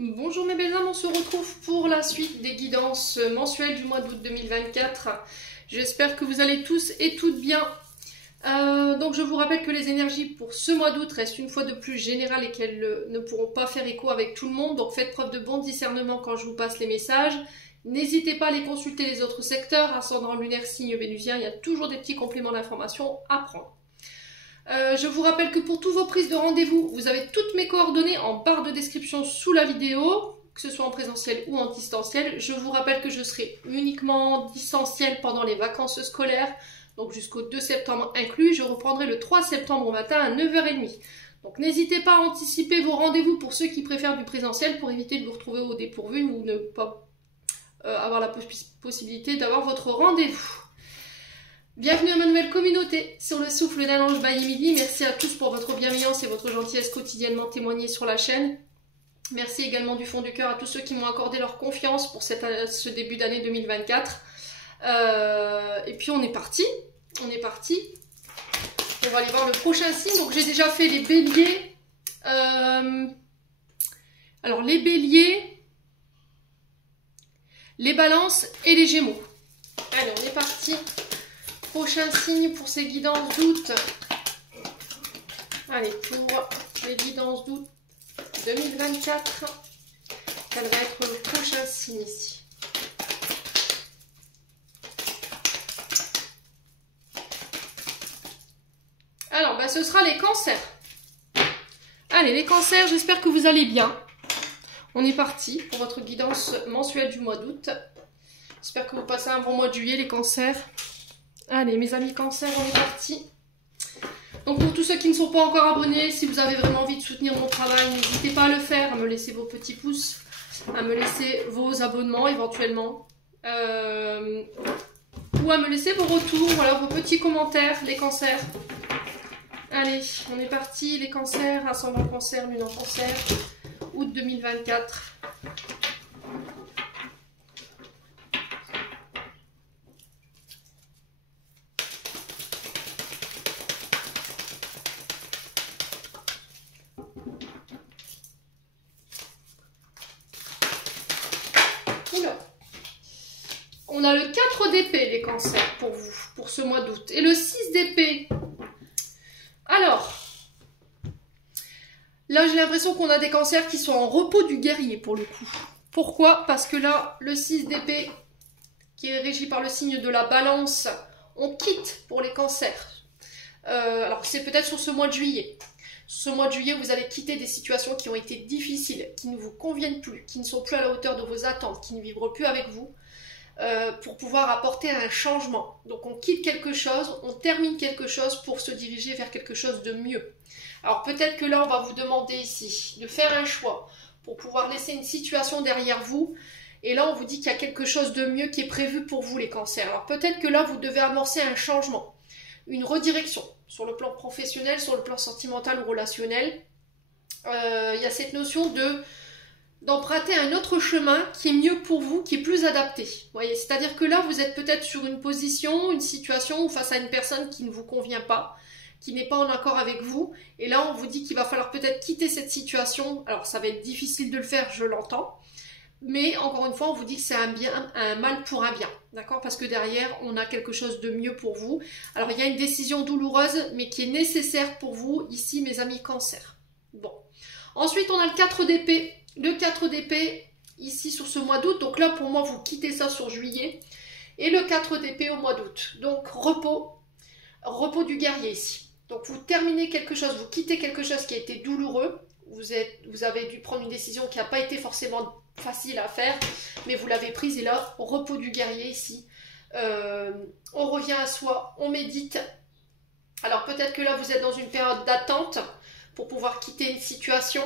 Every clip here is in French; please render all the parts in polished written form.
Bonjour mes belles âmes, on se retrouve pour la suite des guidances mensuelles du mois d'août 2024. J'espère que vous allez tous et toutes bien. Donc je vous rappelle que les énergies pour ce mois d'août restent une fois de plus générales et qu'elles ne pourront pas faire écho avec tout le monde. Donc faites preuve de bon discernement quand je vous passe les messages. N'hésitez pas à aller consulter les autres secteurs, ascendant lunaire, signe vénusien, il y a toujours des petits compléments d'information à prendre. Je vous rappelle que pour toutes vos prises de rendez-vous, vous avez toutes mes coordonnées en barre de description sous la vidéo, que ce soit en présentiel ou en distanciel. Je vous rappelle que je serai uniquement en distanciel pendant les vacances scolaires, donc jusqu'au 2 septembre inclus. Je reprendrai le 3 septembre au matin à 9h30. Donc n'hésitez pas à anticiper vos rendez-vous pour ceux qui préfèrent du présentiel pour éviter de vous retrouver au dépourvu ou ne pas avoir la possibilité d'avoir votre rendez-vous. Bienvenue à ma nouvelle communauté sur le souffle d'un ange by Emily. Merci à tous pour votre bienveillance et votre gentillesse quotidiennement témoignée sur la chaîne. Merci également du fond du cœur à tous ceux qui m'ont accordé leur confiance pour ce début d'année 2024. Et puis on est parti. On est parti. On va aller voir le prochain signe. Donc j'ai déjà fait les béliers. Alors les béliers, les balances et les gémeaux. Allez, on est parti. Prochain signe pour ces guidances d'août. Allez, pour les guidances d'août 2024, quel va être le prochain signe ici? Alors, ce sera les cancers. Allez, les cancers, j'espère que vous allez bien. On est parti pour votre guidance mensuelle du mois d'août. J'espère que vous passez un bon mois de juillet, les cancers. Allez, mes amis cancers, on est parti. Donc pour tous ceux qui ne sont pas encore abonnés, si vous avez vraiment envie de soutenir mon travail, n'hésitez pas à le faire, à me laisser vos petits pouces, à me laisser vos abonnements éventuellement, ou à me laisser vos retours, ou alors vos petits commentaires, les cancers. Allez, on est parti, les cancers, ascendant cancer, lune en cancer, août 2024. On a le 4 d'épée, les cancers, pour vous, pour ce mois d'août. Et le 6 d'épée. Alors, là, j'ai l'impression qu'on a des cancers qui sont en repos du guerrier, pour le coup. Pourquoi? Parce que là, le 6 d'épée, qui est régi par le signe de la balance, on quitte pour les cancers. Alors, c'est peut-être sur ce mois de juillet. Ce mois de juillet, vous allez quitter des situations qui ont été difficiles, qui ne vous conviennent plus, qui ne sont plus à la hauteur de vos attentes, qui ne vivront plus avec vous. Pour pouvoir apporter un changement. Donc on quitte quelque chose, on termine quelque chose pour se diriger vers quelque chose de mieux. Alors peut-être que là on va vous demander ici de faire un choix pour pouvoir laisser une situation derrière vous, et là on vous dit qu'il y a quelque chose de mieux qui est prévu pour vous, les cancers. Alors peut-être que là vous devez amorcer un changement, une redirection sur le plan professionnel, sur le plan sentimental ou relationnel. Il y a cette notion d'emprunter un autre chemin qui est mieux pour vous, qui est plus adapté. Voyez, c'est-à-dire que là, vous êtes peut-être sur une position, une situation ou face à une personne qui ne vous convient pas, qui n'est pas en accord avec vous. Et là, on vous dit qu'il va falloir peut-être quitter cette situation. Alors, ça va être difficile de le faire, je l'entends. Mais encore une fois, on vous dit que c'est un mal pour un bien. D'accord? Parce que derrière, on a quelque chose de mieux pour vous. Alors, il y a une décision douloureuse, mais qui est nécessaire pour vous, ici, mes amis cancers. Bon. Ensuite, on a le 4 d'épée. Le 4 d'épée, ici sur ce mois d'août, donc là pour moi vous quittez ça sur juillet, et le 4 d'épée au mois d'août, donc repos du guerrier ici. Donc vous terminez quelque chose, vous quittez quelque chose qui a été douloureux, vous avez dû prendre une décision qui n'a pas été forcément facile à faire, mais vous l'avez prise, et là, repos du guerrier ici. On revient à soi, on médite. Alors peut-être que là vous êtes dans une période d'attente pour pouvoir quitter une situation.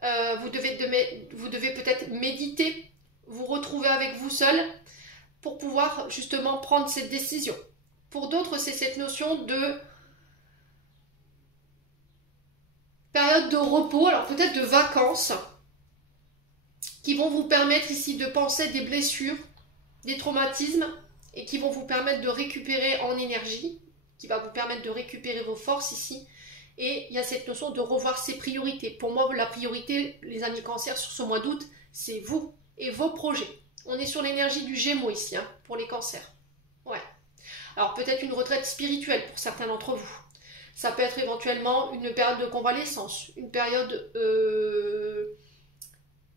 Vous devez peut-être méditer, vous retrouver avec vous seul pour pouvoir justement prendre cette décision. Pour d'autres, c'est cette notion de période de repos, alors peut-être de vacances, qui vont vous permettre ici de penser des blessures, des traumatismes, et qui vont vous permettre de récupérer en énergie, qui va vous permettre de récupérer vos forces ici, Et il y a cette notion de revoir ses priorités. Pour moi, la priorité, les amis Cancer, sur ce mois d'août, c'est vous et vos projets. On est sur l'énergie du Gémeaux ici, hein, pour les Cancers. Ouais. Alors peut-être une retraite spirituelle pour certains d'entre vous. Ça peut être éventuellement une période de convalescence, une période...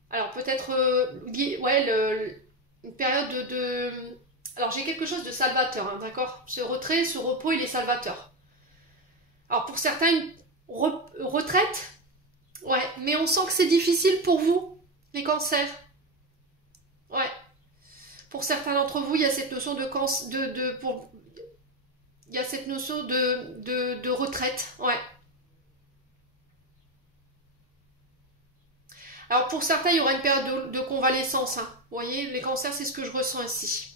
alors peut-être... ouais, une période de... Alors j'ai quelque chose de salvateur, hein, d'accord? Ce retrait, ce repos, il est salvateur. Alors pour certains, une retraite, ouais, mais on sent que c'est difficile pour vous, les Cancers. Ouais. Pour certains d'entre vous, il y a cette notion il y a cette notion de retraite, ouais. Alors pour certains, il y aura une période de convalescence, hein. Vous voyez, les Cancers, c'est ce que je ressens ici.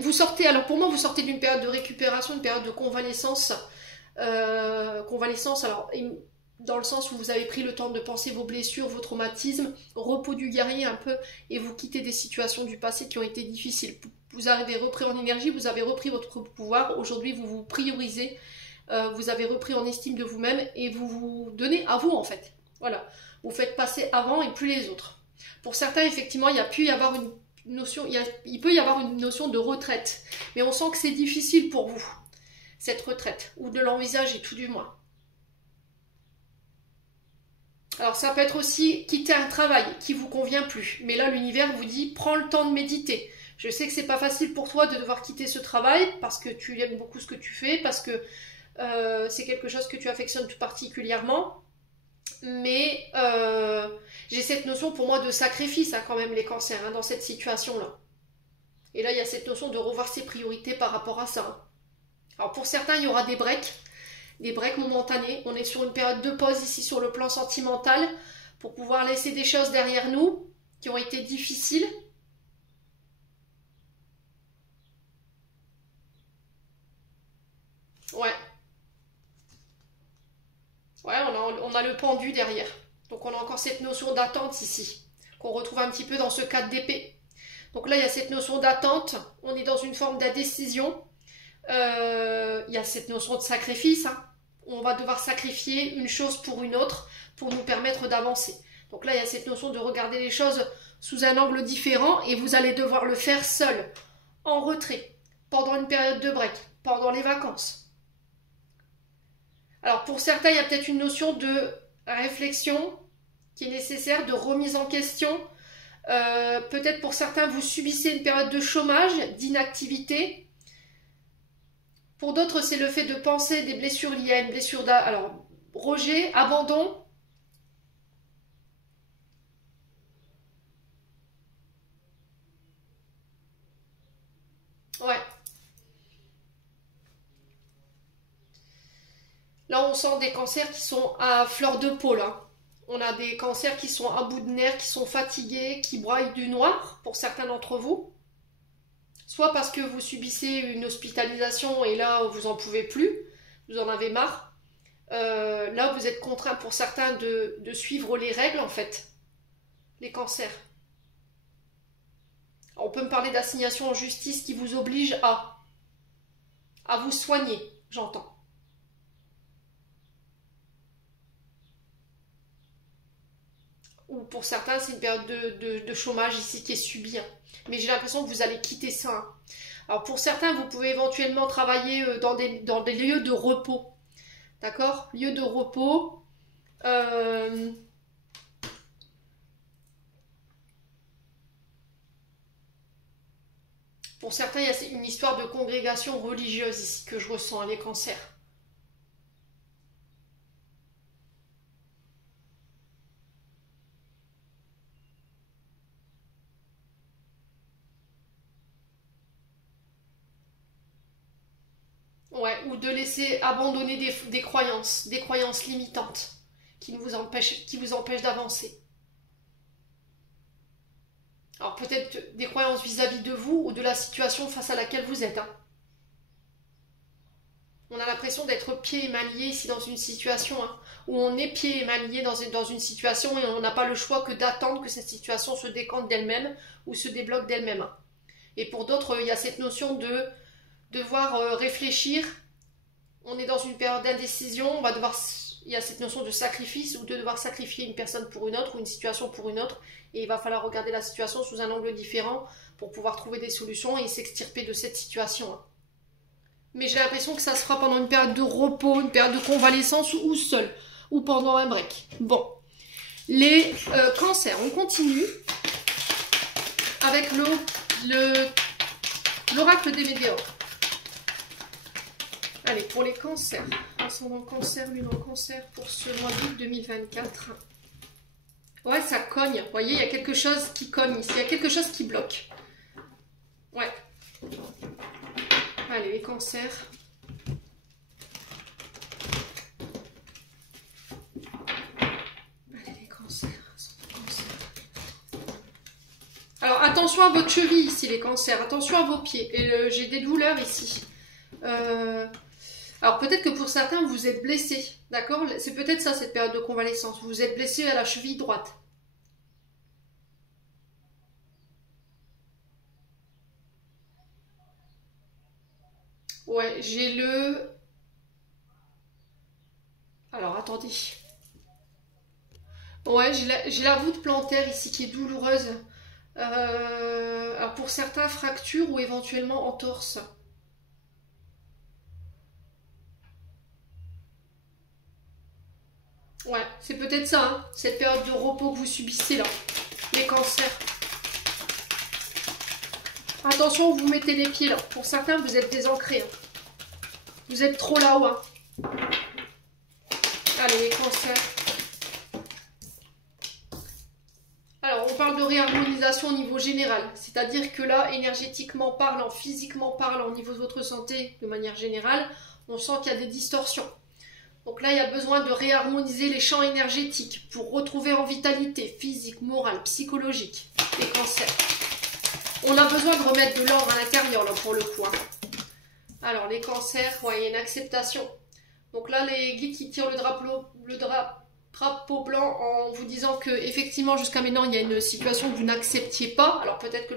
Vous sortez, alors pour moi, vous sortez d'une période de récupération, une période de convalescence. Convalescence, alors dans le sens où vous avez pris le temps de penser vos blessures, vos traumatismes, repos du guerrier un peu, et vous quittez des situations du passé qui ont été difficiles. Vous avez repris en énergie, vous avez repris votre pouvoir, aujourd'hui vous vous priorisez, vous avez repris en estime de vous-même et vous vous donnez à vous en fait. Voilà, vous faites passer avant et plus les autres. Pour certains, effectivement, il peut y avoir une notion de retraite, mais on sent que c'est difficile pour vous, cette retraite, ou de l'envisager tout du moins. Alors ça peut être aussi quitter un travail qui vous convient plus, mais là l'univers vous dit prends le temps de méditer. Je sais que c'est pas facile pour toi de devoir quitter ce travail parce que tu aimes beaucoup ce que tu fais, parce que c'est quelque chose que tu affectionnes tout particulièrement, mais j'ai cette notion pour moi de sacrifice hein, quand même les Cancers hein, dans cette situation-là. Et là il y a cette notion de revoir ses priorités par rapport à ça. Hein. Alors pour certains il y aura des breaks momentanés. On est sur une période de pause ici sur le plan sentimental pour pouvoir laisser des choses derrière nous qui ont été difficiles. Ouais. Ouais, on a le pendu derrière. Donc on a encore cette notion d'attente ici, qu'on retrouve un petit peu dans ce cadre d'épée. Donc là, il y a cette notion d'attente. On est dans une forme d'indécision. Il y a cette notion de sacrifice. Hein. On va devoir sacrifier une chose pour une autre pour nous permettre d'avancer. Donc là, il y a cette notion de regarder les choses sous un angle différent et vous allez devoir le faire seul, en retrait, pendant une période de break, pendant les vacances. Alors pour certains, il y a peut-être une notion de réflexion qui est nécessaire, de remise en question. Peut-être pour certains, vous subissez une période de chômage, d'inactivité. Pour d'autres, c'est le fait de penser des blessures liées à une blessure alors, rejet, abandon. Ouais. Là, on sent des cancers qui sont à fleur de peau, là. On a des cancers qui sont à bout de nerfs, qui sont fatigués, qui broient du noir, pour certains d'entre vous. Soit parce que vous subissez une hospitalisation et là, vous n'en pouvez plus, vous en avez marre. Là, vous êtes contraint pour certains de suivre les règles, en fait. Les cancers. Alors, on peut me parler d'assignation en justice qui vous oblige à vous soigner, j'entends. Ou pour certains, c'est une période de chômage ici qui est subie. Hein. Mais j'ai l'impression que vous allez quitter ça. Hein. Alors pour certains, vous pouvez éventuellement travailler dans des lieux de repos. D'accord? Lieux de repos. Pour certains, il y a une histoire de congrégation religieuse ici que je ressens, les cancers. Ouais, ou de laisser abandonner des croyances limitantes qui vous empêchent d'avancer. Alors peut-être des croyances vis-à-vis de vous ou de la situation face à laquelle vous êtes. Hein. On a l'impression d'être pieds et mains liés ici dans une situation hein, où on est pieds et mains liés dans une situation et on n'a pas le choix que d'attendre que cette situation se décante d'elle-même ou se débloque d'elle-même. Hein. Et pour d'autres, il y a cette notion de devoir réfléchir On est dans une période d'indécision, on va devoir... Il y a cette notion de sacrifice ou de devoir sacrifier une personne pour une autre ou une situation pour une autre. Et il va falloir regarder la situation sous un angle différent pour pouvoir trouver des solutions et s'extirper de cette situation. Mais j'ai l'impression que ça se fera pendant une période de repos, une période de convalescence ou seul, ou pendant un break. Bon, les cancers, on continue avec l'oracle des météores. Allez, pour les cancers, ascendant cancer, lune en cancer, pour ce mois d'août 2024. Ouais, ça cogne. Vous voyez, il y a quelque chose qui cogne ici. Il y a quelque chose qui bloque. Ouais. Allez, les cancers. Allez, les cancers. Alors, attention à votre cheville ici, les cancers. Attention à vos pieds. Et j'ai des douleurs ici. Alors, peut-être que pour certains, vous êtes blessés. D'accord? C'est peut-être ça, cette période de convalescence. Vous êtes blessé à la cheville droite. Ouais, j'ai le... Alors, attendez. Ouais, j'ai la voûte plantaire ici qui est douloureuse. Alors, pour certains, fracture ou éventuellement entorse. Ouais, c'est peut-être ça, hein, cette période de repos que vous subissez là. Les cancers. Attention où vous mettez les pieds là. Pour certains, vous êtes désancrés. Hein. Vous êtes trop là-haut. Hein. Allez, les cancers. Alors, on parle de réharmonisation au niveau général. C'est-à-dire que là, énergétiquement parlant, physiquement parlant, au niveau de votre santé, de manière générale, on sent qu'il y a des distorsions. Donc là, il y a besoin de réharmoniser les champs énergétiques pour retrouver en vitalité physique, morale, psychologique, les cancers. On a besoin de remettre de l'ordre à l'intérieur, là, pour le coup. Hein. Alors, les cancers, ouais, il y a une acceptation. Donc là, les guides qui tirent le drapeau blanc en vous disant que, effectivement, jusqu'à maintenant, il y a une situation que vous n'acceptiez pas. Alors, peut-être que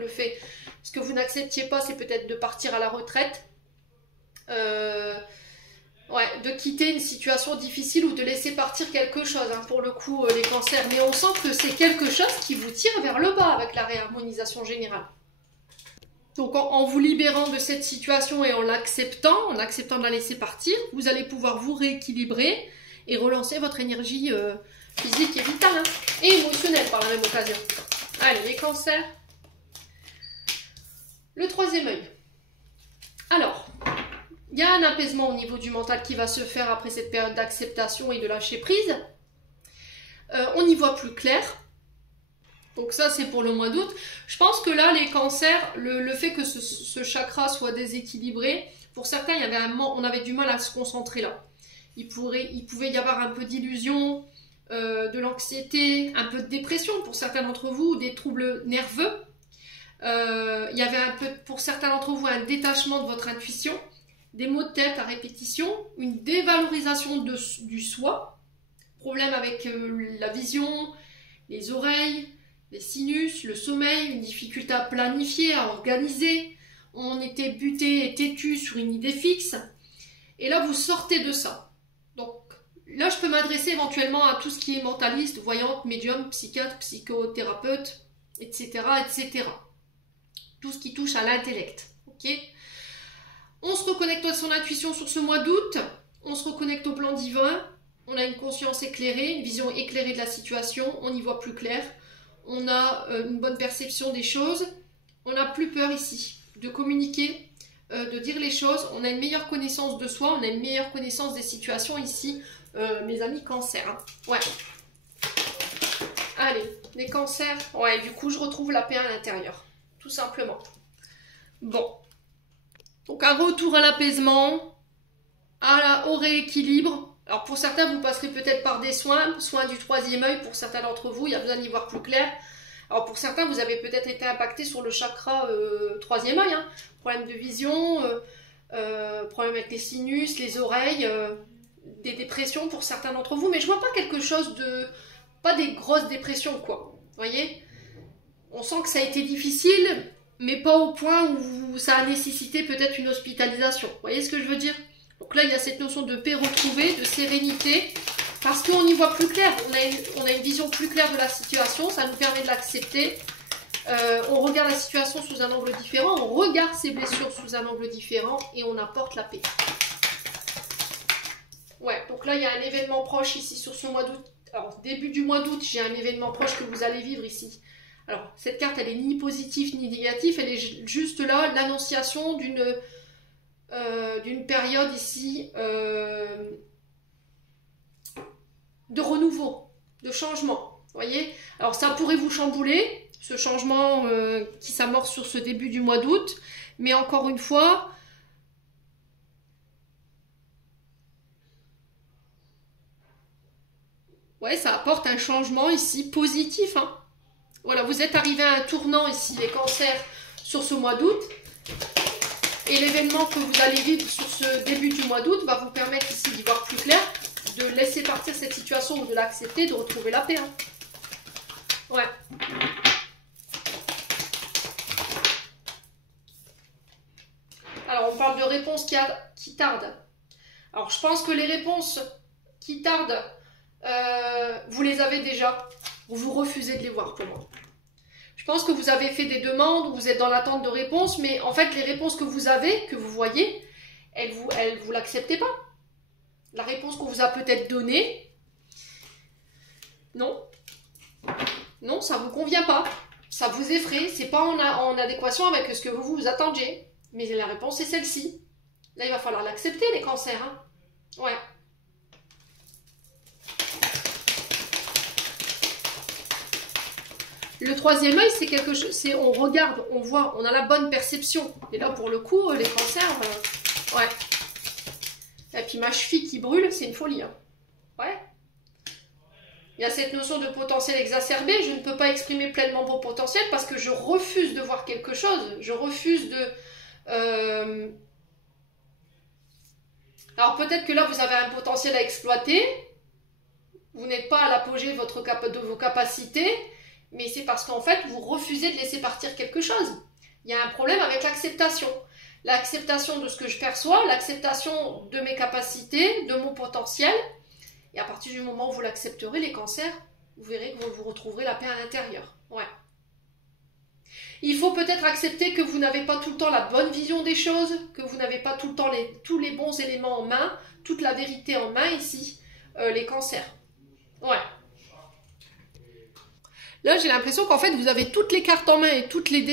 ce que vous n'acceptiez pas, c'est peut-être de partir à la retraite. Ouais, de quitter une situation difficile ou de laisser partir quelque chose, hein, pour le coup, les cancers. Mais on sent que c'est quelque chose qui vous tire vers le bas avec la réharmonisation générale. Donc en vous libérant de cette situation et en acceptant de la laisser partir, vous allez pouvoir vous rééquilibrer et relancer votre énergie physique et vitale, hein, et émotionnelle par la même occasion. Allez, les cancers. Le troisième œil. Alors, il y a un apaisement au niveau du mental qui va se faire après cette période d'acceptation et de lâcher prise. On y voit plus clair. Donc ça, c'est pour le mois d'août. Je pense que là, les cancers, le fait que ce chakra soit déséquilibré, pour certains, on avait du mal à se concentrer là. Il pouvait y avoir un peu d'illusion, de l'anxiété, un peu de dépression pour certains d'entre vous, des troubles nerveux. Il y avait un peu, pour certains d'entre vous, un détachement de votre intuition, des maux de tête à répétition, une dévalorisation du soi, problème avec la vision, les oreilles, les sinus, le sommeil, une difficulté à planifier, à organiser. On était buté et têtu sur une idée fixe. Et là, vous sortez de ça. Donc là, je peux m'adresser éventuellement à tout ce qui est mentaliste, voyante, médium, psychiatre, psychothérapeute, etc., etc. Tout ce qui touche à l'intellect. Ok ? On se reconnecte à son intuition sur ce mois d'août. On se reconnecte au plan divin. On a une conscience éclairée, une vision éclairée de la situation. On y voit plus clair. On a une bonne perception des choses. On n'a plus peur ici de communiquer, de dire les choses. On a une meilleure connaissance de soi. On a une meilleure connaissance des situations ici, mes amis cancers. Hein. Ouais. Allez, les cancers. Ouais, du coup, je retrouve la paix à l'intérieur. Tout simplement. Bon. Donc, un retour à l'apaisement, au rééquilibre. Alors pour certains, vous passerez peut-être par des soins du troisième œil, pour certains d'entre vous, il y a besoin d'y voir plus clair. Alors pour certains, vous avez peut-être été impacté sur le chakra troisième œil, hein. Problème de vision, problème avec les sinus, les oreilles, des dépressions pour certains d'entre vous, mais je vois pas quelque chose de... pas des grosses dépressions, quoi. Vous voyez? On sent que ça a été difficile, mais pas au point où ça a nécessité peut-être une hospitalisation. Vous voyez ce que je veux dire? Donc Donc là, il y a cette notion de paix retrouvée, de sérénité, parce qu'on y voit plus clair. On a une vision plus claire de la situation, ça nous permet de l'accepter. On regarde la situation sous un angle différent, on regarde ses blessures sous un angle différent et on apporte la paix. Ouais, donc là, il y a un événement proche ici sur ce mois d'août. Alors, début du mois d'août, j'ai un événement proche que vous allez vivre ici. Alors, cette carte, elle est ni positive ni négative, elle est juste là, l'annonciation d'une période ici de renouveau, de changement. Vous voyez? Alors, ça pourrait vous chambouler, ce changement qui s'amorce sur ce début du mois d'août, mais encore une fois, ouais, ça apporte un changement ici positif. Hein. Voilà, vous êtes arrivé à un tournant ici, les cancers, sur ce mois d'août. Et l'événement que vous allez vivre sur ce début du mois d'août va vous permettre ici d'y voir plus clair, de laisser partir cette situation ou de l'accepter, de retrouver la paix. Hein. Ouais. Alors, on parle de réponses qui tardent. Alors, je pense que les réponses qui tardent, vous les avez déjà. Vous refusez de les voir pour moi. Je pense que vous avez fait des demandes, vous êtes dans l'attente de réponses, mais en fait, les réponses que vous avez, que vous voyez, vous l'acceptez pas. La réponse qu'on vous a peut-être donnée, non. Non, ça vous convient pas. Ça vous effraie. C'est pas en adéquation avec ce que vous attendiez. Mais la réponse est celle-ci. Là, il va falloir l'accepter, les cancers. Hein. Ouais. Le troisième œil, c'est quelque chose, c'est on regarde, on voit, on a la bonne perception. Et là, pour le coup, les cancers, ouais. Et puis ma cheville qui brûle, c'est une folie. Hein. Ouais. Il y a cette notion de potentiel exacerbé. Je ne peux pas exprimer pleinement mon potentiel parce que je refuse de voir quelque chose. Je refuse de... Alors peut-être que là, vous avez un potentiel à exploiter. Vous n'êtes pas à l'apogée de vos capacités. Mais c'est parce qu'en fait, vous refusez de laisser partir quelque chose. Il y a un problème avec l'acceptation. L'acceptation de ce que je perçois, l'acceptation de mes capacités, de mon potentiel. Et à partir du moment où vous l'accepterez, les cancers, vous verrez que vous retrouverez la paix à l'intérieur. Ouais. Il faut peut-être accepter que vous n'avez pas tout le temps la bonne vision des choses, que vous n'avez pas tout le temps tous les bons éléments en main, toute la vérité en main ici, les cancers. Ouais. Là, j'ai l'impression qu'en fait, vous avez toutes les cartes en main et toutes les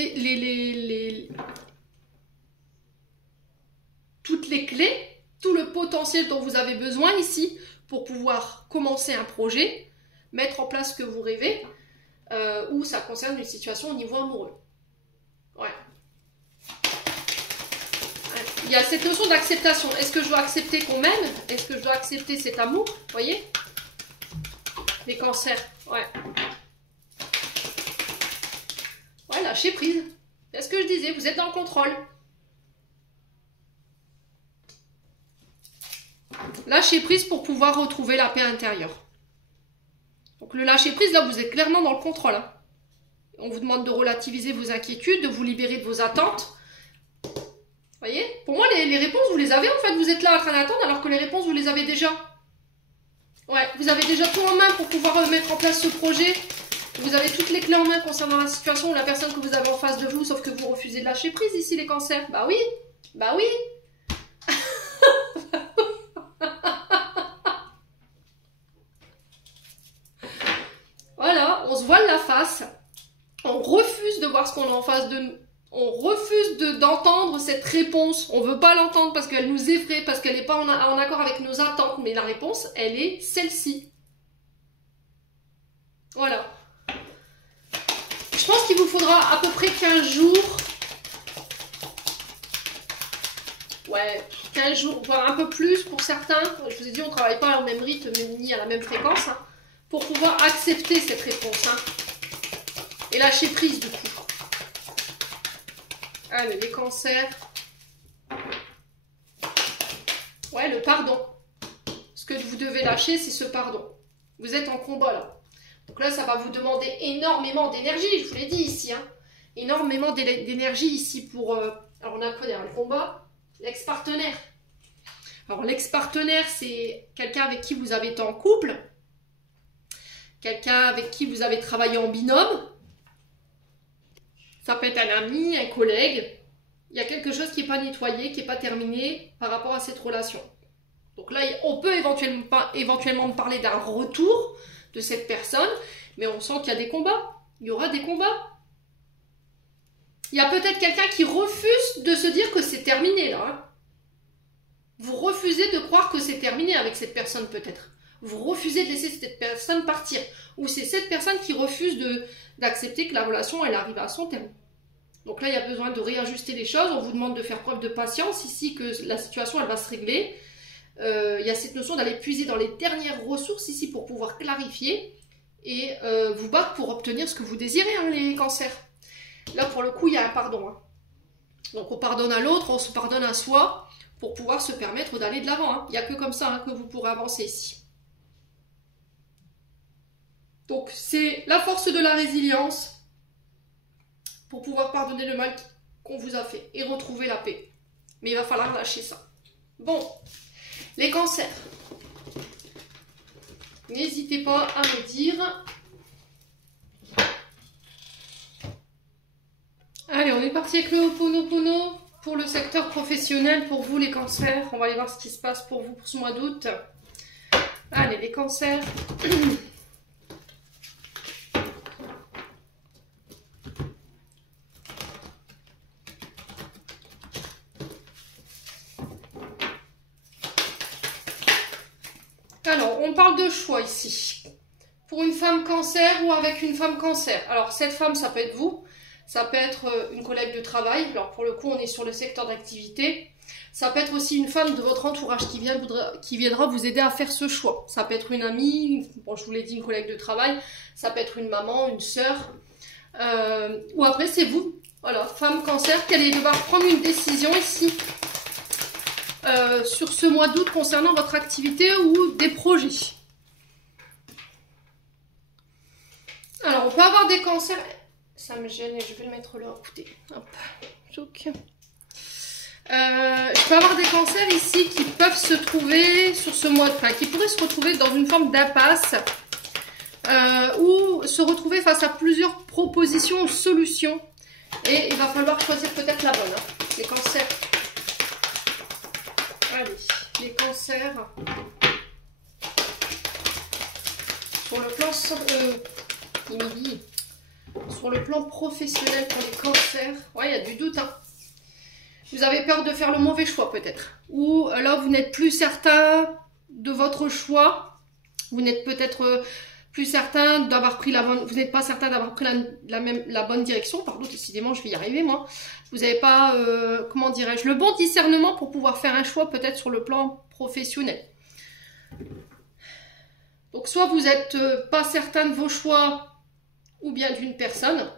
clés, tout le potentiel dont vous avez besoin ici pour pouvoir commencer un projet, mettre en place ce que vous rêvez, ou ça concerne une situation au niveau amoureux. Ouais. Il y a cette notion d'acceptation. Est-ce que je dois accepter qu'on m'aime? Est-ce que je dois accepter cet amour? Vous voyez? Les cancers, ouais. Ouais, lâcher prise. C'est ce que je disais, vous êtes dans le contrôle. Lâcher prise pour pouvoir retrouver la paix intérieure. Donc le lâcher prise, là, vous êtes clairement dans le contrôle. Hein. On vous demande de relativiser vos inquiétudes, de vous libérer de vos attentes. Vous voyez? Pour moi, les réponses, vous les avez en fait. Vous êtes là en train d'attendre alors que les réponses, vous les avez déjà. Ouais, vous avez déjà tout en main pour pouvoir mettre en place ce projet. Vous avez toutes les clés en main concernant la situation ou la personne que vous avez en face de vous, sauf que vous refusez de lâcher prise ici, les cancers. Bah oui, bah oui. Voilà, on se voile la face. On refuse de voir ce qu'on a en face de nous. On refuse d'entendre cette réponse. On ne veut pas l'entendre parce qu'elle nous effraie, parce qu'elle n'est pas en accord avec nos attentes. Mais la réponse, elle est celle-ci. Voilà. Je pense qu'il vous faudra à peu près 15 jours. Ouais, 15 jours, voire un peu plus pour certains. Je vous ai dit, on ne travaille pas au même rythme, ni à la même fréquence. Hein, pour pouvoir accepter cette réponse. Hein, et lâcher prise du coup. Allez, les cancers. Ouais, le pardon. Ce que vous devez lâcher, c'est ce pardon. Vous êtes en combat là. Donc là, ça va vous demander énormément d'énergie, je vous l'ai dit ici. Hein. Énormément d'énergie ici pour... alors on a quoi derrière le combat? L'ex-partenaire. Alors l'ex-partenaire, c'est quelqu'un avec qui vous avez été en couple, quelqu'un avec qui vous avez travaillé en binôme, ça peut être un ami, un collègue. Il y a quelque chose qui n'est pas nettoyé, qui n'est pas terminé par rapport à cette relation. Donc là, on peut éventuellement parler d'un retour de cette personne, mais on sent qu'il y a des combats. Il y aura des combats. Il y a peut-être quelqu'un qui refuse de se dire que c'est terminé là. Hein. Vous refusez de croire que c'est terminé avec cette personne peut-être. Vous refusez de laisser cette personne partir. Ou c'est cette personne qui refuse d'accepter que la relation elle arrive à son terme. Donc là, il y a besoin de réajuster les choses. On vous demande de faire preuve de patience ici, que la situation elle va se régler. Il y a cette notion d'aller puiser dans les dernières ressources ici pour pouvoir clarifier et vous battre pour obtenir ce que vous désirez, hein, les cancers. Là, pour le coup, il y a un pardon. Hein. Donc on pardonne à l'autre, on se pardonne à soi pour pouvoir se permettre d'aller de l'avant. Hein. Il n'y a que comme ça hein, que vous pourrez avancer ici. Donc c'est la force de la résilience pour pouvoir pardonner le mal qu'on vous a fait et retrouver la paix. Mais il va falloir lâcher ça. Bon, les cancers. N'hésitez pas à me dire. Allez, on est parti avec le Ho'oponopono pour le secteur professionnel, pour vous les cancers. On va aller voir ce qui se passe pour vous pour ce mois d'août. Allez, les cancers. Alors, on parle de choix ici. Pour une femme cancer ou avec une femme cancer. Alors, cette femme, ça peut être vous. Ça peut être une collègue de travail. Alors, pour le coup, on est sur le secteur d'activité. Ça peut être aussi une femme de votre entourage qui viendra vous aider à faire ce choix. Ça peut être une amie, bon, je vous l'ai dit, une collègue de travail. Ça peut être une maman, une sœur. Ou après, c'est vous. Voilà, femme cancer, qui allez devoir prendre une décision ici. Sur ce mois d'août concernant votre activité ou des projets. Alors, on peut avoir des cancers. Ça me gêne et je vais le mettre là. Écoutez, hop, je peux avoir des cancers ici qui peuvent se trouver sur ce mois, enfin qui pourraient se retrouver dans une forme d'impasse ou se retrouver face à plusieurs propositions ou solutions. Et il va falloir choisir peut-être la bonne. Hein. Les cancers. Allez, les cancers. Sur le plan sur le plan professionnel pour les cancers, ouais, il y a du doute. Hein. Vous avez peur de faire le mauvais choix peut-être. Ou là, vous n'êtes plus certain de votre choix. Vous n'êtes peut-être plus certain d'avoir pris la bonne... Vous n'êtes pas certain d'avoir pris la bonne direction. Pardon, décidément, je vais y arriver, moi. Vous n'avez pas, comment dirais-je, le bon discernement pour pouvoir faire un choix peut-être sur le plan professionnel. Donc, soit vous n'êtes pas certain de vos choix ou bien d'une personne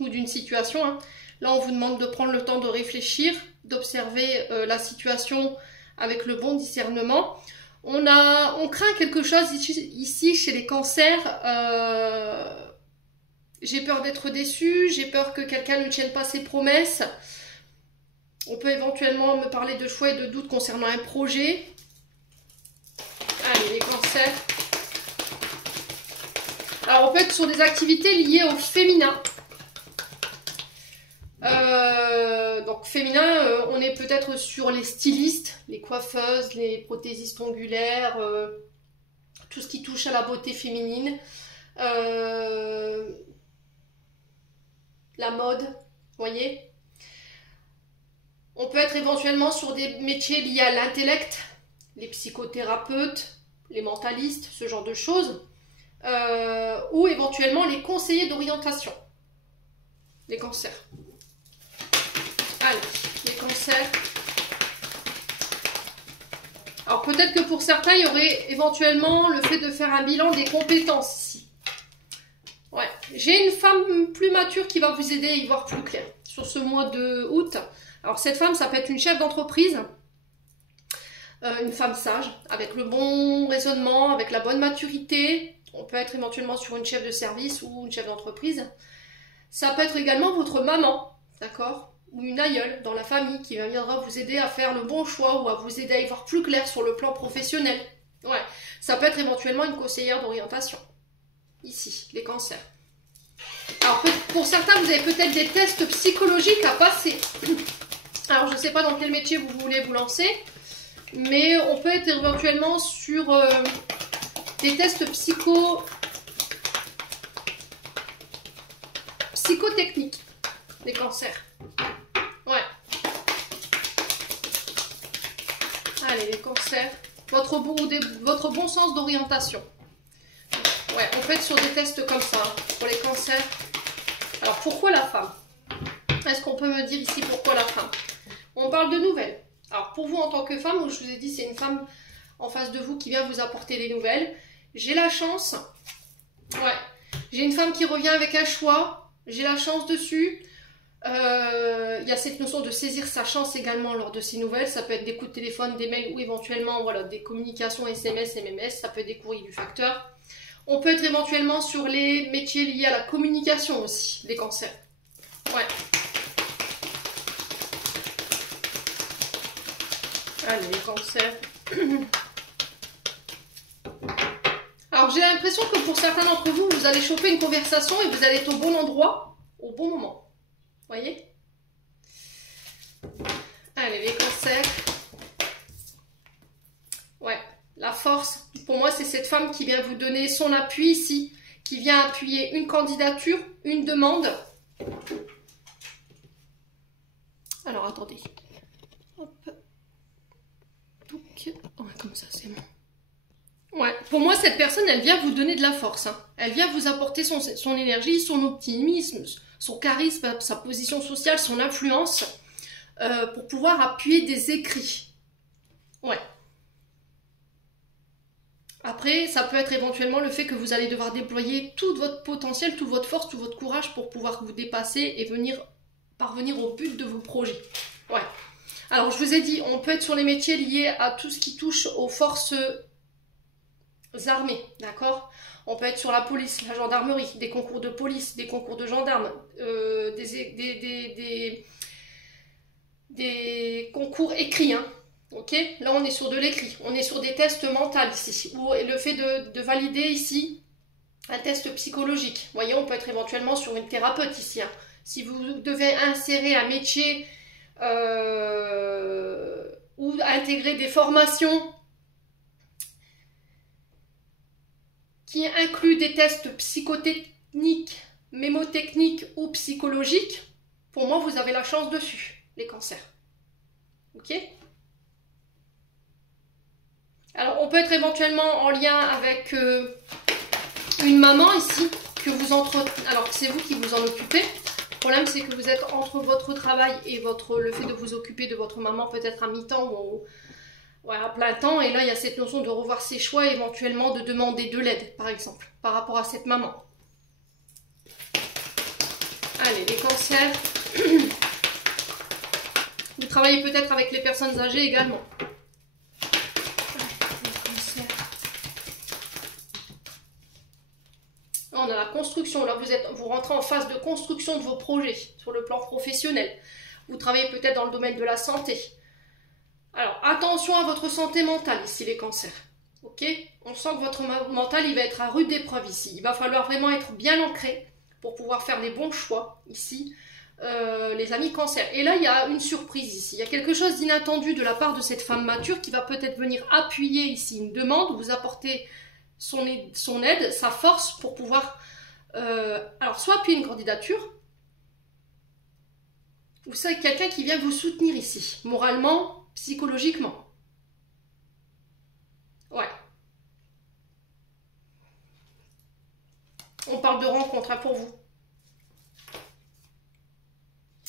ou d'une situation. Hein. Là, on vous demande de prendre le temps de réfléchir, d'observer la situation avec le bon discernement. On craint quelque chose ici chez les cancers. J'ai peur d'être déçu, j'ai peur que quelqu'un ne tienne pas ses promesses. On peut éventuellement me parler de choix et de doutes concernant un projet. Allez, les cancers. Alors, on peut être sur des activités liées au féminin. Donc, féminin, on est peut-être sur les stylistes, les coiffeuses, les prothésistes ongulaires, tout ce qui touche à la beauté féminine. La mode, vous voyez. On peut être éventuellement sur des métiers liés à l'intellect, les psychothérapeutes, les mentalistes, ce genre de choses. Ou éventuellement les conseillers d'orientation. Les cancers. Allez, les cancers. Alors peut-être que pour certains, il y aurait éventuellement le fait de faire un bilan des compétences ici. Ouais, j'ai une femme plus mature qui va vous aider à y voir plus clair sur ce mois de août. Alors cette femme, ça peut être une chef d'entreprise, une femme sage, avec le bon raisonnement, avec la bonne maturité. On peut être éventuellement sur une chef de service ou une chef d'entreprise. Ça peut être également votre maman, d'accord? ou une aïeule dans la famille qui viendra vous aider à faire le bon choix ou à vous aider à y voir plus clair sur le plan professionnel. Ouais, ça peut être éventuellement une conseillère d'orientation. Ici, les cancers. Alors pour certains, vous avez peut-être des tests psychologiques à passer. Alors je ne sais pas dans quel métier vous voulez vous lancer, mais on peut être éventuellement sur des tests psychotechniques des cancers. Ouais. Allez, les cancers. Votre bon sens d'orientation. Ouais, on peut être sur des tests comme ça, hein, pour les cancers. Alors, pourquoi la femme? Est-ce qu'on peut me dire ici pourquoi la femme? On parle de nouvelles. Alors, pour vous, en tant que femme, je vous ai dit, c'est une femme en face de vous qui vient vous apporter des nouvelles. J'ai la chance. Ouais. J'ai une femme qui revient avec un choix. J'ai la chance dessus. Il y a cette notion de saisir sa chance également lors de ces nouvelles. Ça peut être des coups de téléphone, des mails ou éventuellement voilà, des communications SMS, MMS. Ça peut être des courriers du facteur. On peut être éventuellement sur les métiers liés à la communication aussi, les cancers. Ouais. Allez, les cancers. Alors, j'ai l'impression que pour certains d'entre vous, vous allez choper une conversation et vous allez être au bon endroit, au bon moment. Voyez? Allez, les cancers. Ouais, la force. Pour moi, c'est cette femme qui vient vous donner son appui ici, qui vient appuyer une candidature, une demande. Alors, attendez. Hop. Donc, ouais, comme ça, c'est bon. Ouais, pour moi, cette personne, elle vient vous donner de la force. Hein. Elle vient vous apporter son énergie, son optimisme, son charisme, sa position sociale, son influence, pour pouvoir appuyer des écrits. Ouais. Après, ça peut être éventuellement le fait que vous allez devoir déployer tout votre potentiel, toute votre force, tout votre courage pour pouvoir vous dépasser et parvenir au but de vos projets. Ouais. Alors, je vous ai dit, on peut être sur les métiers liés à tout ce qui touche aux forces armées, d'accord? On peut être sur la police, la gendarmerie, des concours de police, des concours de gendarmes, des concours écrits, hein. Ok, là on est sur de l'écrit, on est sur des tests mentaux ici, ou le fait de valider ici un test psychologique. Vous voyez, on peut être éventuellement sur une thérapeute ici. Hein. Si vous devez insérer un métier ou intégrer des formations qui incluent des tests psychotechniques, mémotechniques ou psychologiques, pour moi vous avez la chance dessus, les cancers. Ok ? Alors, on peut être éventuellement en lien avec une maman ici, que vous alors c'est vous qui vous en occupez. Le problème, c'est que vous êtes entre votre travail et le fait de vous occuper de votre maman, peut-être à mi-temps ou à plein temps. Et là, il y a cette notion de revoir ses choix et éventuellement de demander de l'aide, par exemple, par rapport à cette maman. Allez, les cancers. Vous travaillez peut-être avec les personnes âgées également. On a la construction, là vous rentrez en phase de construction de vos projets sur le plan professionnel. Vous travaillez peut-être dans le domaine de la santé. Alors attention à votre santé mentale ici les cancers. Ok, on sent que votre mental il va être à rude épreuve ici. Il va falloir vraiment être bien ancré pour pouvoir faire les bons choix ici, les amis cancers. Et là il y a une surprise ici. Il y a quelque chose d'inattendu de la part de cette femme mature qui va peut-être venir appuyer ici une demande, vous apporter son aide, sa force pour pouvoir alors soit appuyer une candidature, ou c'est quelqu'un qui vient vous soutenir ici, moralement, psychologiquement. Ouais. On parle de rencontre hein, pour vous.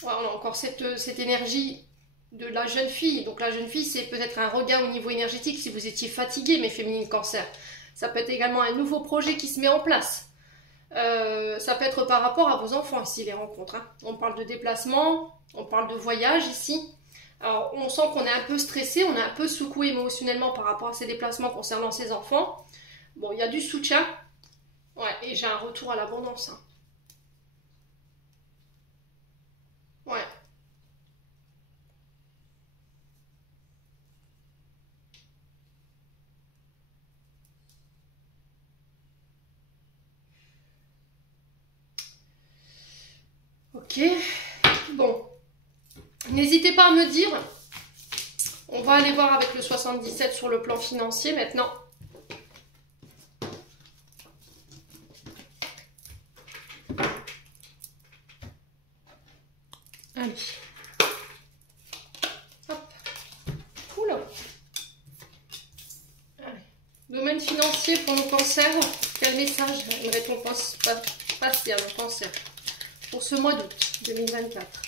Ouais, on a encore cette énergie de la jeune fille. Donc la jeune fille, c'est peut-être un regain au niveau énergétique si vous étiez fatigué, mes féminines cancers. Ça peut être également un nouveau projet qui se met en place. Ça peut être par rapport à vos enfants ici, les rencontres. Hein. On parle de déplacement, on parle de voyage ici. Alors, on sent qu'on est un peu stressé, on est un peu secoué émotionnellement par rapport à ces déplacements concernant ses enfants. Bon, il y a du soutien. Ouais, et j'ai un retour à l'abondance. Hein. Ouais. Ok. Bon. N'hésitez pas à me dire. On va aller voir avec le 77 sur le plan financier maintenant. Allez. Hop. Oula. Allez. Domaine financier pour nos cancers. Quel message une réponse passée à nos cancers pour ce mois d'août 2024.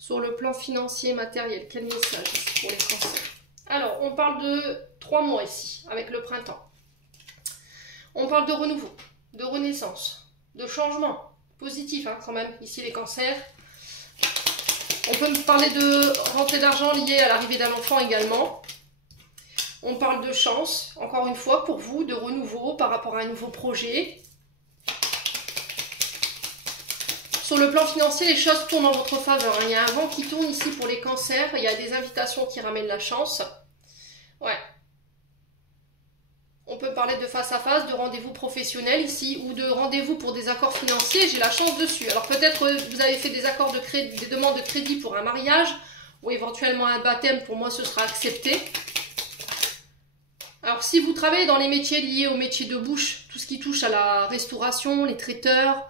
Sur le plan financier et matériel, quel message pour les cancers? Alors, on parle de 3 mois ici, avec le printemps. On parle de renouveau, de renaissance, de changement positif hein, quand même, ici les cancers. On peut parler de rentrée d'argent liée à l'arrivée d'un enfant également. On parle de chance, encore une fois, pour vous, de renouveau par rapport à un nouveau projet. Sur le plan financier, les choses tournent en votre faveur. Il y a un vent qui tourne ici pour les cancers. Il y a des invitations qui ramènent la chance. Ouais. On peut parler de face à face, de rendez-vous professionnels ici, ou de rendez-vous pour des accords financiers. J'ai la chance dessus. Alors peut-être vous avez fait des accords de crédit, des demandes de crédit pour un mariage, ou éventuellement un baptême. Pour moi, ce sera accepté. Alors si vous travaillez dans les métiers liés aux métiers de bouche, tout ce qui touche à la restauration, les traiteurs,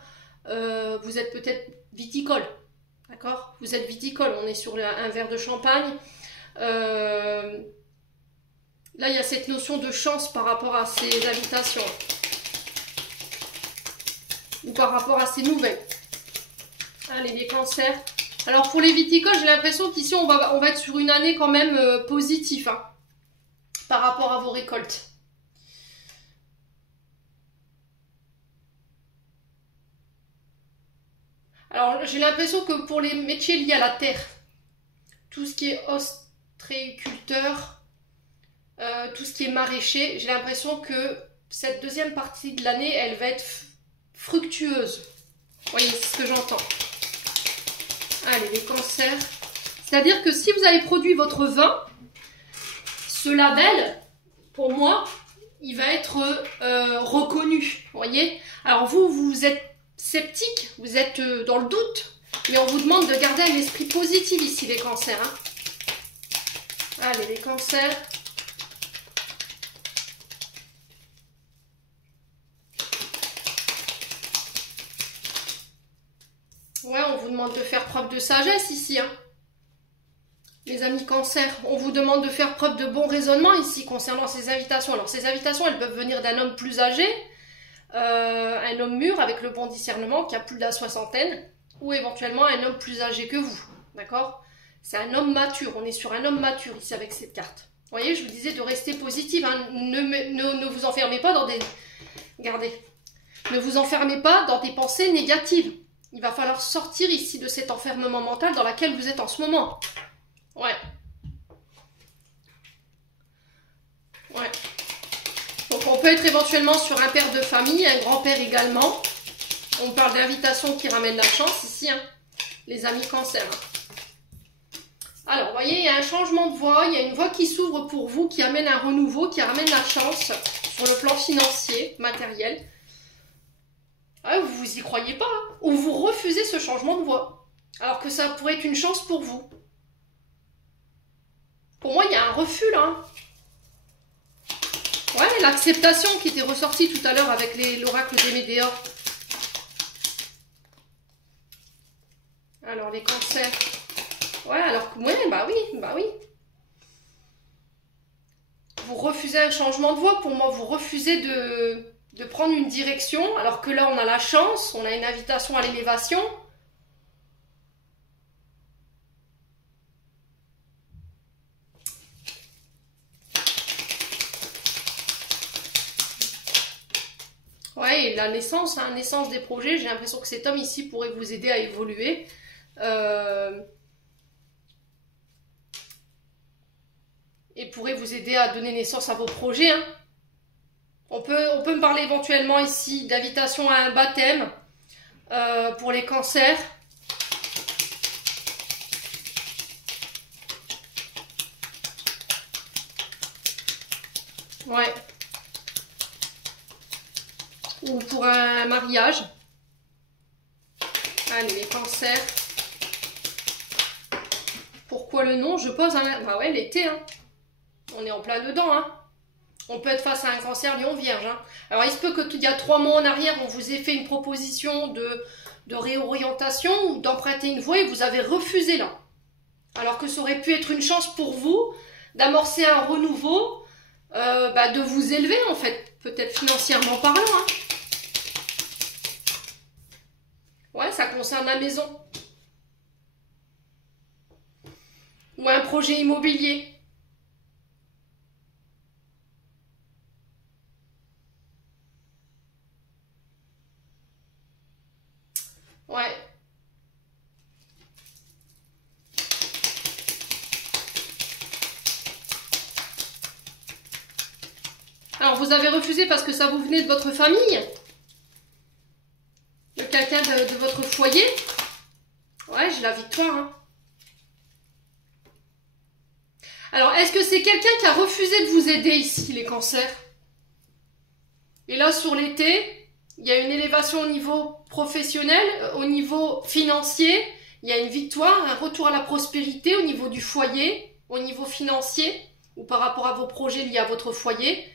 vous êtes peut-être viticole, d'accord? Vous êtes viticole, on est sur un verre de champagne. Là, il y a cette notion de chance par rapport à ces invitations. Ou par rapport à ces nouvelles. Allez, les cancers. Alors pour les viticoles, j'ai l'impression qu'ici, on va être sur une année quand même positive, hein, par rapport à vos récoltes. Alors, j'ai l'impression que pour les métiers liés à la terre, tout ce qui est ostréiculteur, tout ce qui est maraîcher, j'ai l'impression que cette deuxième partie de l'année, elle va être fructueuse. Vous voyez, c'est ce que j'entends. Allez, les cancers. C'est-à-dire que si vous avez produit votre vin, ce label, pour moi, il va être reconnu. Vous voyez? Alors vous êtes sceptique, vous êtes dans le doute, mais on vous demande de garder un esprit positif ici, les cancers. Hein. Allez, les cancers. Ouais, on vous demande de faire preuve de sagesse ici. Hein. Les amis cancers, on vous demande de faire preuve de bon raisonnement ici concernant ces invitations. Alors ces invitations, elles peuvent venir d'un homme plus âgé, un homme mûr avec le bon discernement qui a plus de la soixantaine, ou éventuellement un homme plus âgé que vous, d'accord? C'est un homme mature, on est sur un homme mature ici avec cette carte. Vous voyez, je vous disais de rester positive, hein. Ne vous enfermez pas dans des... Regardez, ne vous enfermez pas dans des pensées négatives. Il va falloir sortir ici de cet enfermement mental dans lequel vous êtes en ce moment. Ouais. Ouais. Donc on peut être éventuellement sur un père de famille, un grand-père également. On parle d'invitation qui ramène la chance ici, hein, les amis cancers. Alors, vous voyez, il y a un changement de voie, il y a une voie qui s'ouvre pour vous, qui amène un renouveau, qui ramène la chance sur le plan financier, matériel. Ah, vous y croyez pas, hein, ou vous refusez ce changement de voie, alors que ça pourrait être une chance pour vous. Pour moi, il y a un refus là. Ouais, l'acceptation qui était ressortie tout à l'heure avec l'oracle des Médéors. Alors, les cancers. Ouais, alors que... Ouais, bah oui. Vous refusez un changement de voie. Pour moi, vous refusez de prendre une direction, alors que là, on a la chance, on a une invitation à l'élévation. Ouais, et la naissance, hein, naissance des projets, j'ai l'impression que cet homme ici pourrait vous aider à évoluer. Et pourrait vous aider à donner naissance à vos projets. Hein. On peut me parler éventuellement ici d'invitation à un baptême pour les cancers. Ouais. Ou pour un mariage. Allez, les cancers. Pourquoi le non? Je pose un... Bah ouais, l'été, hein. On est en plein dedans, hein. On peut être face à un cancer lion vierge, hein. Alors, il se peut qu'il y a 3 mois en arrière, on vous ait fait une proposition de réorientation ou d'emprunter une voie et vous avez refusé là. Alors que ça aurait pu être une chance pour vous d'amorcer un renouveau, de vous élever en fait, peut-être financièrement parlant, hein. Ouais, ça concerne la maison. Ou un projet immobilier. Ouais. Alors, vous avez refusé parce que ça vous venait de votre famille? De quelqu'un de votre foyer? Ouais, j'ai la victoire, hein. Alors, est-ce que c'est quelqu'un qui a refusé de vous aider ici, les cancers? Et là, sur l'été, il y a une élévation au niveau professionnel, au niveau financier, il y a une victoire, un retour à la prospérité au niveau du foyer, au niveau financier, ou par rapport à vos projets liés à votre foyer.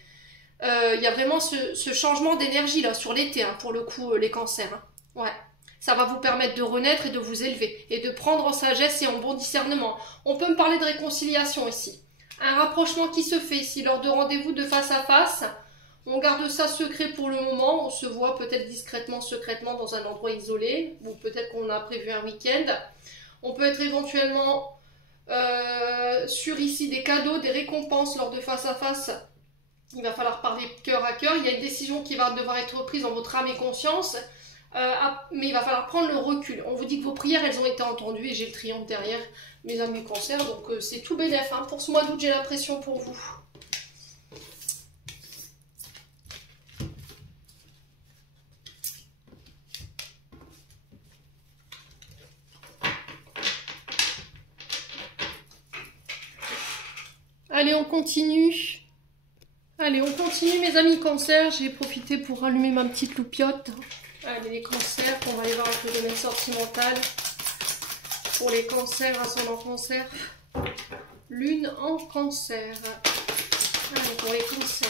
Il y a vraiment ce changement d'énergie là sur l'été, hein, pour le coup, les cancers. Hein. Ouais. Ça va vous permettre de renaître et de vous élever, et de prendre en sagesse et en bon discernement. On peut me parler de réconciliation ici. Un rapprochement qui se fait ici lors de rendez-vous de face à face. On garde ça secret pour le moment, on se voit peut-être discrètement, secrètement dans un endroit isolé, ou peut-être qu'on a prévu un week-end. On peut être éventuellement sur ici des cadeaux, des récompenses lors de face à face. Il va falloir parler cœur à cœur, il y a une décision qui va devoir être prise en votre âme et conscience, mais il va falloir prendre le recul. On vous dit que vos prières, elles ont été entendues, et j'ai le triomphe derrière, mes amis cancer, donc c'est tout bénef. Hein. Pour ce mois d'août, j'ai l'impression pour vous. Allez, on continue. Allez, on continue, mes amis cancers. J'ai profité pour rallumer ma petite loupiote. Allez, les cancers, on va aller voir un peu de domaine sentimental. Pour les cancers, ascendant cancer. Lune en cancer. Allez, pour les cancers.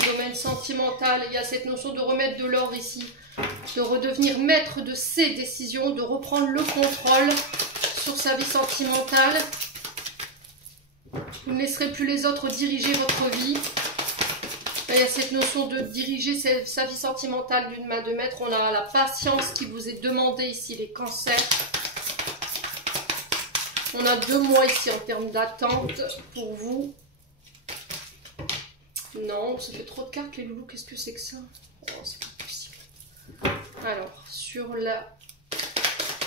Domaine sentimental, il y a cette notion de remettre de l'ordre ici. De redevenir maître de ses décisions, de reprendre le contrôle sur sa vie sentimentale. Vous ne laisserez plus les autres diriger votre vie. Là, il y a cette notion de diriger sa vie sentimentale d'une main de maître. On a la patience qui vous est demandée ici, les cancers. On a 2 mois ici en termes d'attente pour vous. Non, ça fait trop de cartes les loulous, qu'est-ce que c'est que ça? Oh, c'est pas possible. Alors, sur la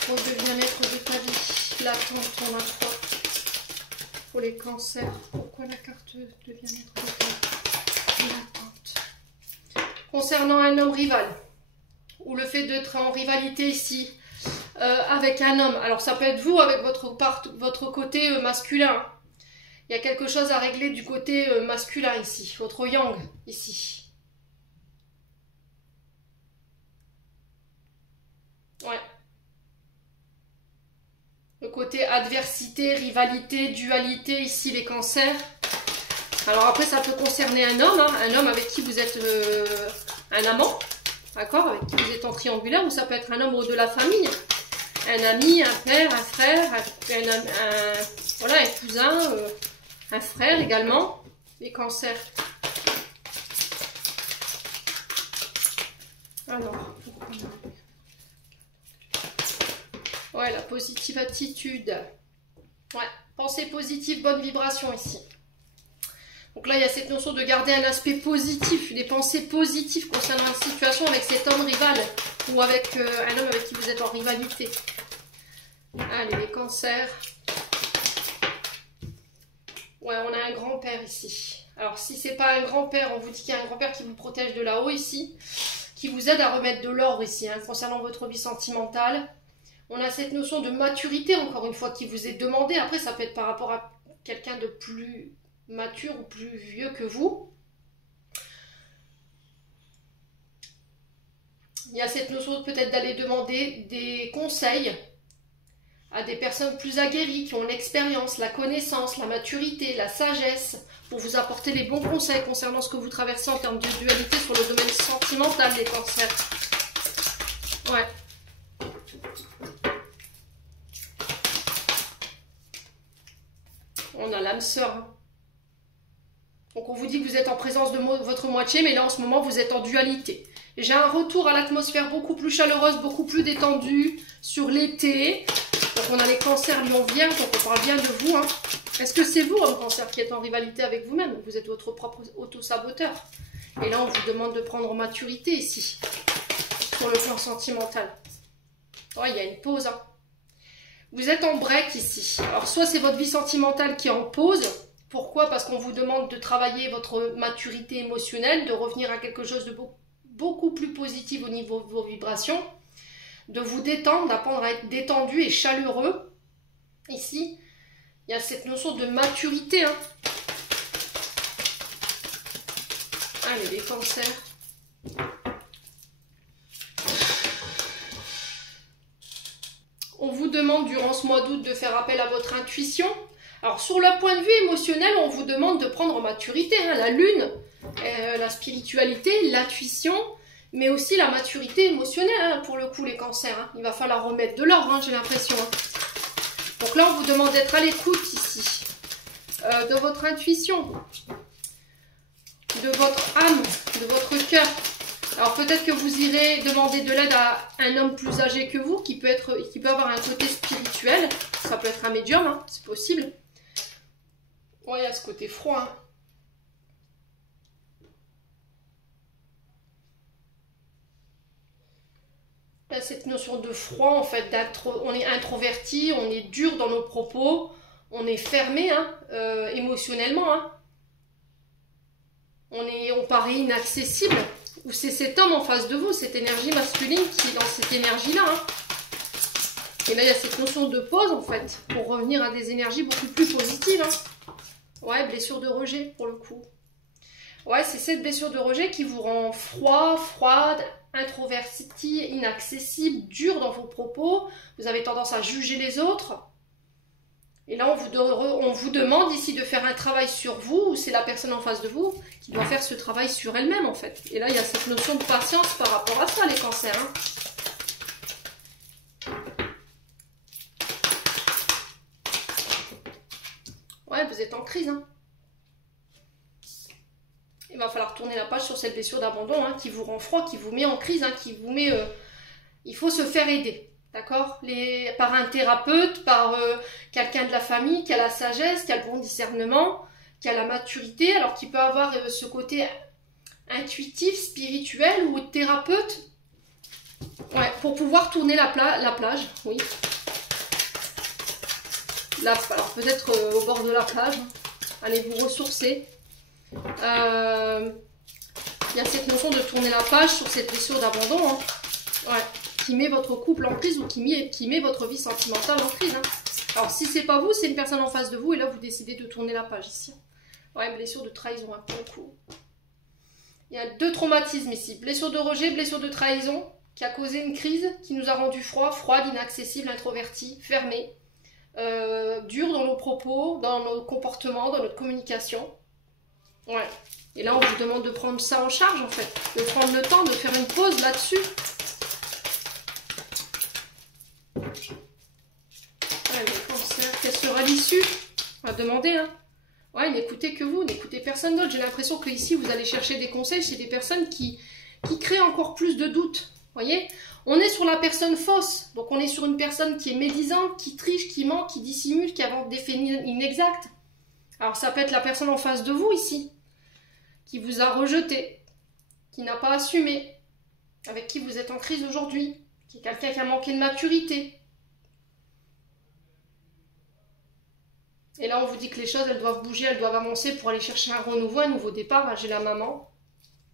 redevenir maître de ta vie, l'attente, on a quoi? Pour les cancers, pourquoi la carte devient maître de ta vie? L'attente. Concernant un homme rival, ou le fait d'être en rivalité ici, avec un homme, alors ça peut être vous avec votre côté masculin. Il y a quelque chose à régler du côté masculin ici, votre yang ici. Ouais. Le côté adversité, rivalité, dualité, ici les cancers. Alors après, ça peut concerner un homme, hein, un homme avec qui vous êtes un amant, d'accord, avec qui vous êtes en triangulaire, ou ça peut être un membre de la famille, un ami, un père, un frère, voilà, un cousin, un frère également, les cancers. Alors, ouais, la positive attitude. Ouais, pensée positive, bonne vibration ici. Donc là, il y a cette notion de garder un aspect positif, des pensées positives concernant une situation avec cet homme rival ou avec un homme avec qui vous êtes en rivalité. Allez, les cancers. Ouais, on a un grand-père ici. Alors, si c'est pas un grand-père, on vous dit qu'il y a un grand-père qui vous protège de là-haut ici, qui vous aide à remettre de l'ordre ici, hein, concernant votre vie sentimentale. On a cette notion de maturité, encore une fois, qui vous est demandée. Après, ça peut être par rapport à quelqu'un de plus mature ou plus vieux que vous. Il y a cette notion peut-être d'aller demander des conseils à des personnes plus aguerries, qui ont l'expérience, la connaissance, la maturité, la sagesse, pour vous apporter les bons conseils concernant ce que vous traversez en termes de dualité sur le domaine sentimental des cancers. Ouais. On a l'âme sœur. Hein. Donc on vous dit que vous êtes en présence de votre moitié, mais là en ce moment vous êtes en dualité. J'ai un retour à l'atmosphère beaucoup plus chaleureuse, beaucoup plus détendue sur l'été. Donc on a les cancers lyonviens, donc on parle bien de vous. Hein. Est-ce que c'est vous, homme cancer, qui êtes en rivalité avec vous-même? Vous êtes votre propre auto-saboteur. Et là on vous demande de prendre maturité ici, sur le plan sentimental. Oh, il y a une pause. Hein. Vous êtes en break ici. Alors soit c'est votre vie sentimentale qui est en pause. Pourquoi? Parce qu'on vous demande de travailler votre maturité émotionnelle, de revenir à quelque chose de beaucoup plus positif au niveau de vos vibrations, de vous détendre, d'apprendre à être détendu et chaleureux. Ici, il y a cette notion de maturité. Hein. Allez, les cancers. On vous demande durant ce mois d'août de faire appel à votre intuition. Alors sur le point de vue émotionnel, on vous demande de prendre maturité, hein, la lune, la spiritualité, l'intuition, mais aussi la maturité émotionnelle, hein, pour le coup les cancers. Hein. Il va falloir remettre de l'ordre, hein, j'ai l'impression. Hein. Donc là on vous demande d'être à l'écoute ici, de votre intuition, de votre âme, de votre cœur. Alors peut-être que vous irez demander de l'aide à un homme plus âgé que vous, qui peut avoir un côté spirituel, ça peut être un médium, hein, c'est possible. Ouais, il y a ce côté froid. Hein. Il y a cette notion de froid, en fait, on est introverti, on est dur dans nos propos, on est fermé, hein, émotionnellement. Hein. On paraît inaccessible. Ou c'est cet homme en face de vous, cette énergie masculine qui est dans cette énergie-là. Hein. Et là, il y a cette notion de pause, en fait, pour revenir à des énergies beaucoup plus positives. Hein. Ouais, blessure de rejet, pour le coup. Ouais, c'est cette blessure de rejet qui vous rend froid, froide, introverti, inaccessible, dur dans vos propos. Vous avez tendance à juger les autres. Et là, on vous demande ici de faire un travail sur vous, ou c'est la personne en face de vous qui doit faire ce travail sur elle-même, en fait. Et là, il y a cette notion de patience par rapport à ça, les cancers. Hein. Ouais, vous êtes en crise. Hein. Il va falloir tourner la page sur cette blessure d'abandon, hein, qui vous rend froid, qui vous met en crise, hein, qui vous met... il faut se faire aider. D'accord, par un thérapeute, par quelqu'un de la famille qui a la sagesse, qui a le bon discernement, qui a la maturité, alors qui peut avoir ce côté intuitif, spirituel ou thérapeute. Ouais, pour pouvoir tourner la plage, oui. Là, alors peut-être au bord de la plage, allez vous ressourcer. Il y a cette notion de tourner la page sur cette blessure d'abandon. Hein. Ouais. Qui met votre couple en crise ou qui met votre vie sentimentale en crise. Hein. Alors si c'est pas vous, c'est une personne en face de vous et là vous décidez de tourner la page ici. Ouais, blessure de trahison, hein, pour le coup. Il y a 2 traumatismes ici. Blessure de rejet, blessure de trahison qui a causé une crise, qui nous a rendu froide, inaccessible, introverti, fermé, dur dans nos propos, dans nos comportements, dans notre communication. Ouais. Et là on vous demande de prendre ça en charge en fait, de prendre le temps de faire une pause là-dessus. Quelle sera l'issue? On va demander, hein. Ouais, n'écoutez que vous, n'écoutez personne d'autre. J'ai l'impression que ici, vous allez chercher des conseils chez des personnes qui créent encore plus de doutes. Voyez? On est sur la personne fausse. Donc, on est sur une personne qui est médisante, qui triche, qui ment, qui dissimule, qui invente des faits inexacts. Alors, ça peut être la personne en face de vous, ici, qui vous a rejeté, qui n'a pas assumé, avec qui vous êtes en crise aujourd'hui, qui est quelqu'un qui a manqué de maturité. Et là, on vous dit que les choses, elles doivent bouger, elles doivent avancer pour aller chercher un renouveau, un nouveau départ. J'ai la maman.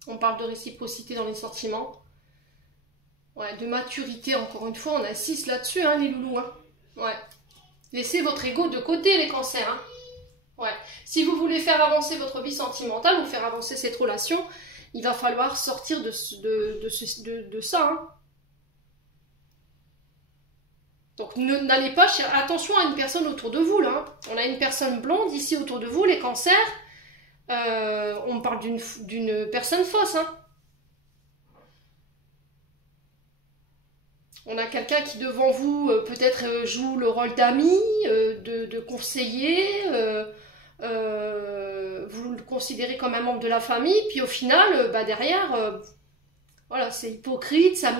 On parle de réciprocité dans les sentiments. Ouais, de maturité, encore une fois, on insiste là-dessus, hein, les loulous. Hein. Ouais. Laissez votre ego de côté, les cancers. Hein. Ouais. Si vous voulez faire avancer votre vie sentimentale ou faire avancer cette relation, il va falloir sortir de ça. Hein. Donc n'allez pas chercher, attention à une personne autour de vous là. Hein. On a une personne blonde ici autour de vous, les cancers. On parle d'une personne fausse. Hein. On a quelqu'un qui devant vous peut-être joue le rôle d'ami, de conseiller. Vous le considérez comme un membre de la famille, puis au final, derrière, voilà, c'est hypocrite, ça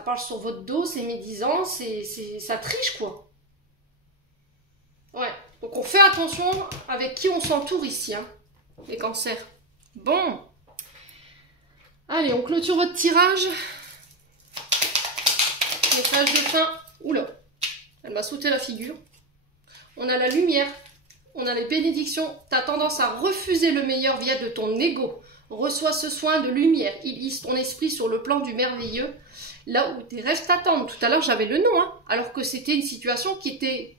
parle sur votre dos, c'est médisant, ça triche quoi. Ouais, donc on fait attention avec qui on s'entoure ici, hein, les cancers. Bon, allez, on clôture votre tirage. Message de fin. Oula, elle m'a sauté la figure. On a la lumière, on a les bénédictions. Tu as tendance à refuser le meilleur via de ton ego. Reçois ce soin de lumière. Il hisse ton esprit sur le plan du merveilleux. Là où tes rêves t'attendent. Tout à l'heure, j'avais le nom, hein, alors que c'était une situation qui était,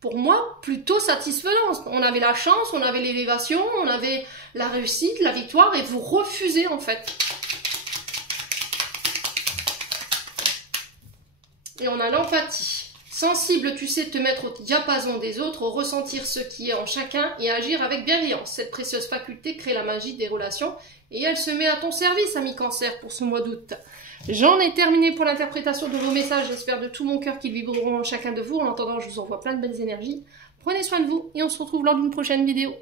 pour moi, plutôt satisfaisante. On avait la chance, on avait l'élévation, on avait la réussite, la victoire, et vous refusez en fait. Et on a l'empathie. Sensible, tu sais te mettre au diapason des autres, ressentir ce qui est en chacun et agir avec bienveillance. Cette précieuse faculté crée la magie des relations et elle se met à ton service, ami Cancer, pour ce mois d'août. J'en ai terminé pour l'interprétation de vos messages. J'espère de tout mon cœur qu'ils vibreront en chacun de vous. En attendant, je vous envoie plein de belles énergies. Prenez soin de vous et on se retrouve lors d'une prochaine vidéo.